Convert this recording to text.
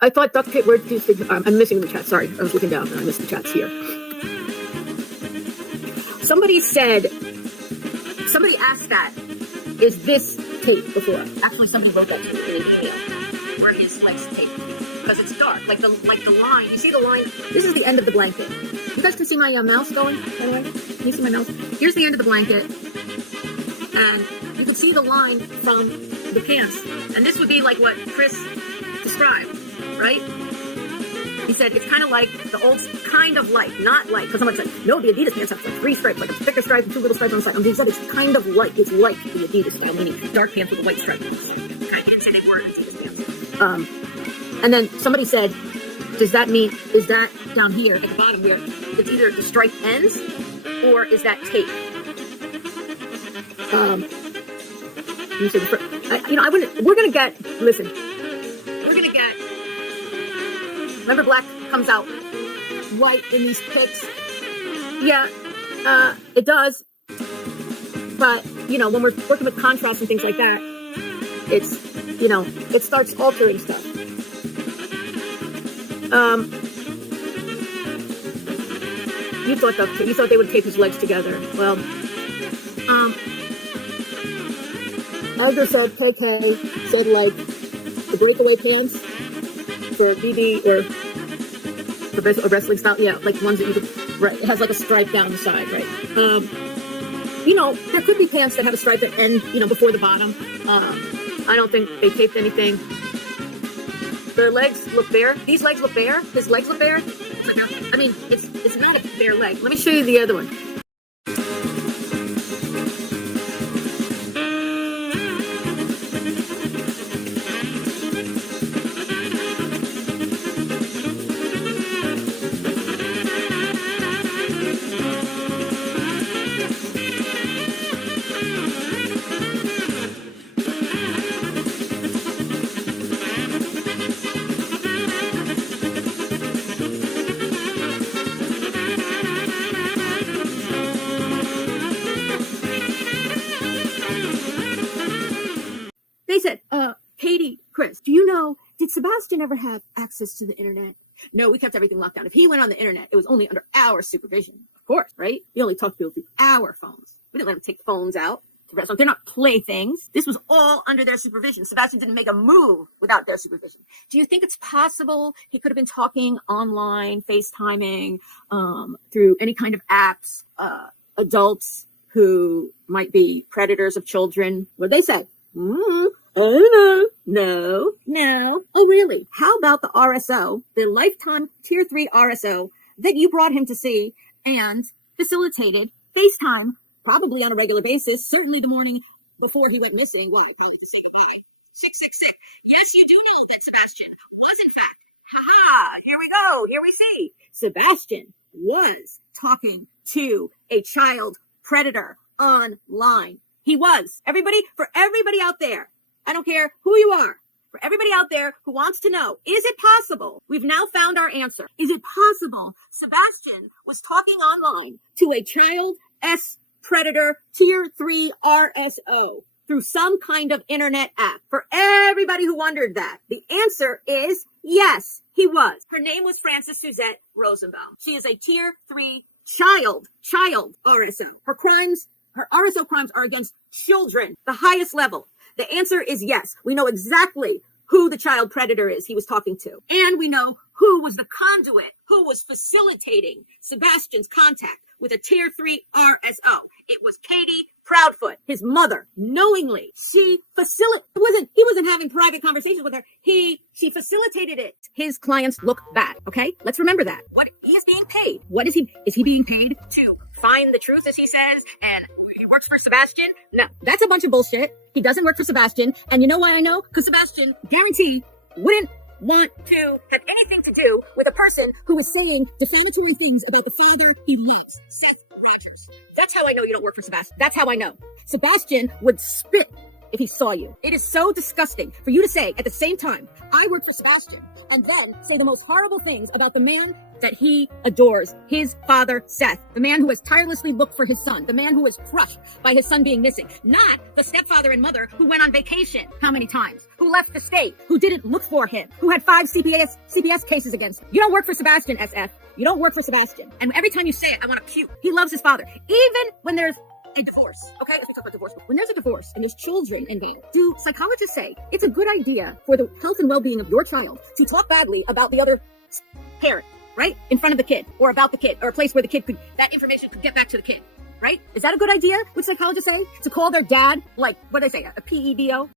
I thought duct tape, where do you think, I'm missing the chat. Sorry, I was looking down and I missed the chats here. Somebody asked that, is this tape before? Actually, somebody wrote that to me in an email. Are his legs taped? Because it's dark, like the line, you see the line? This is the end of the blanket. You guys can see my mouse going, by the way? Can you see my mouse? Here's the end of the blanket. And you can see the line from the pants. And this would be like what Chris described, right? He said it's kind of like the old, kind of like, not like, because someone said, no, the Adidas pants have like 3 stripes, like a thicker stripe and 2 little stripes on the side. He said it's kind of like, it's like the Adidas style, meaning dark pants with a white stripe. He didn't say they were Adidas pants. And then somebody said, does that mean, is that down here at the bottom where it's either the stripe ends or is that tape? You said, I wouldn't, we're going to get, listen, we're going to get, remember black comes out white in these pics? Yeah, it does. But, when we're working with contrast and things like that, it's, it starts altering stuff. You thought they would tape his legs together. Well, Edgar said KK said like the breakaway pants for BD or for wrestling style. Yeah, like ones that you could, right, it has like a stripe down the side, right? There could be pants that have a stripe that end, before the bottom. I don't think they taped anything. Their legs look bare. These legs look bare. His legs look bare. I mean, it's not a bare leg. Let me show you the other one. They said, Katie, Chris, do you know, did Sebastian ever have access to the internet? No, we kept everything locked down. If he went on the internet, it was only under our supervision. Of course, right? We only talked to people through our phones. We didn't let them take phones out. They're not playthings. This was all under their supervision. Sebastian didn't make a move without their supervision. Do you think it's possible he could have been talking online, FaceTiming, through any kind of apps, adults who might be predators of children? What'd they say? Oh, no. Oh, really? How about the RSO, the lifetime tier 3 RSO that you brought him to see and facilitated FaceTime probably on a regular basis, certainly the morning before he went missing. Why? Probably to say goodbye. 666. Yes, you do know that Sebastian was in fact. Here we go. Here we see. Sebastian was talking to a child predator online. He was. For everybody out there, I don't care who you are, for everybody out there who wants to know, is it possible? We've now found our answer. Is it possible Sebastian was talking online to a child predator tier 3 RSO through some kind of internet app? For everybody who wondered that, the answer is yes, he was. Her name was Frances Suzette Rosenbaum. She is a tier 3 child RSO. Her RSO crimes are against children, the highest level. The answer is yes. We know exactly who the child predator is he was talking to. And we know who was the conduit, who was facilitating Sebastian's contact with a tier 3 RSO. It was Katie Proudfoot, his mother, knowingly. He wasn't having private conversations with her. She facilitated it. His clients look bad, okay? Let's remember that. What he is being paid. Is he being paid to find the truth, as he says, and he works for Sebastian? No, that's a bunch of bullshit. He doesn't work for Sebastian. And you know why I know? Because Sebastian, guarantee, wouldn't want to have anything to do with a person who is saying defamatory things about the father he loves, Seth Rogers. That's how I know you don't work for Sebastian. That's how I know. Sebastian would spit if he saw you. It is so disgusting for you to say at the same time, I work for Sebastian, and then say the most horrible things about the man that he adores, his father, Seth, the man who has tirelessly looked for his son, the man who was crushed by his son being missing, not the stepfather and mother who went on vacation how many times, who left the state, who didn't look for him, who had 5 CPS cases against him. You don't work for Sebastian, SF. You don't work for Sebastian. And every time you say it, I want to puke. He loves his father. Even when there's a divorce. Okay, let's talk about divorce. When there's a divorce and there's children involved, do psychologists say it's a good idea for the health and well-being of your child to talk badly about the other parent, right? In front of the kid, or about the kid, or a place where the kid could, that information could get back to the kid, right? Is that a good idea? Would psychologists say? To call their dad, like, what do they say, a PEDO?